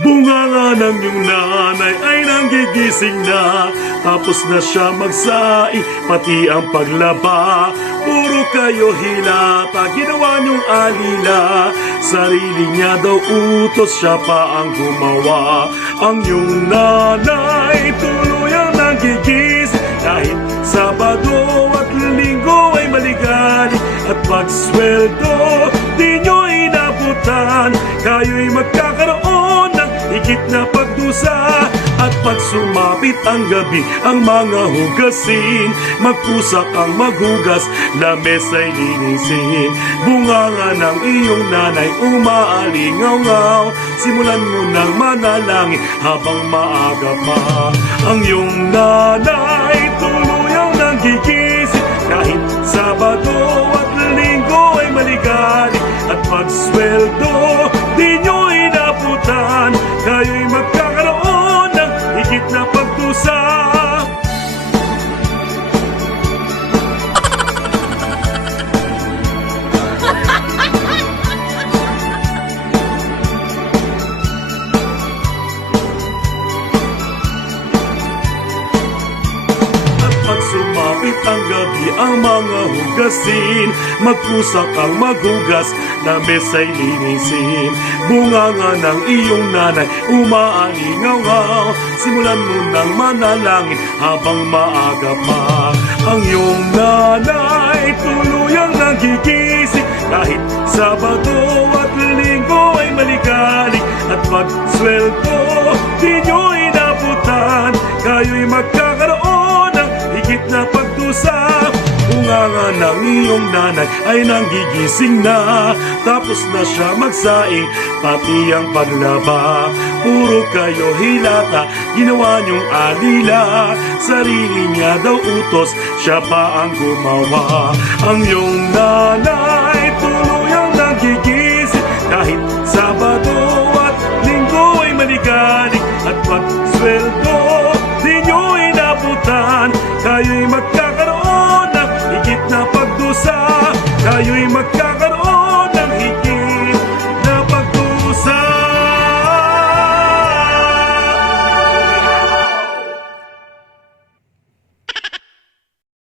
Bunganga ng iyong nanay ay nanggigising na. Tapos na siya magsaing, pati ang paglaba. Puro kayo hilata, ginawa niyong alila. Sarili niya daw utos, siya pa ang gumawa. Ang iyong nanay tuluyang nanggigising. Kahit Sabado at Linggo ay maligali. At pagsweldo, di nyo inabutan. Kayo'y magkakaroon ng higit na pagdusa. At pag sumapit ang gabi, ang mga hugasin, magpusak ang maghugas, lames ay linisin. Bunganga ng iyong nanay umaalingaw-ngaw. Simulan mo ng manalangin habang maaga pa. Ang iyong nanay tuluyang nanggigising. Kahit Sabado at Linggo ay maligali. At pag sweldo, di nyo inabutan. Kayo'y magkakaroon ng higit na pagdusa. Sumapit ang gabi, ang mga hugasin, magpusak ang maghugas, lames ay linisin. Bunganga ng iyong nanay umaalingaw-ngaw. Simulan mo ng manalangin habang maaga pa. Ang iyong nanay tuluyang nanggigising. Kahit Sabado at Linggo ay maligali. At pag sweldo, di nyo inabutan. Kayo'y magkakaroon ng higit na pagdusa. Bunganga ng iyong nanay ay nanggigising na. Tapos na siya magsaing, pati ang paglaba. Puro kayo hilata, ginawa niyong alila. Sarili niya daw utos, siya pa ang gumawa. Ang iyong nanay tuluyang nanggigising. Kahit Sabado at Linggo ay maligali. At pag sweldo, di nyo inabutan. Kayo'y magkakaroon ng higit na pagdusa. Kayo'y magkakaroon